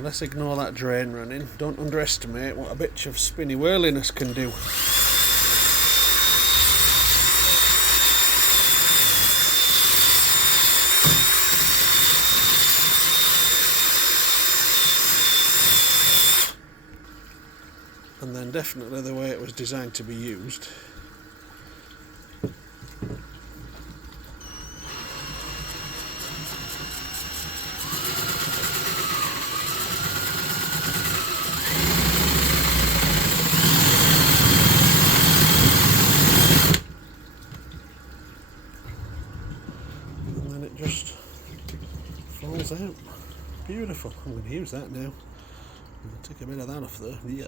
Let's ignore that drain running. Don't underestimate what a bitch of spinny whirliness can do. And then definitely the way it was designed to be used. Just falls out. Beautiful. I'm going to use that now. I'll take a bit of that off there. Yeah.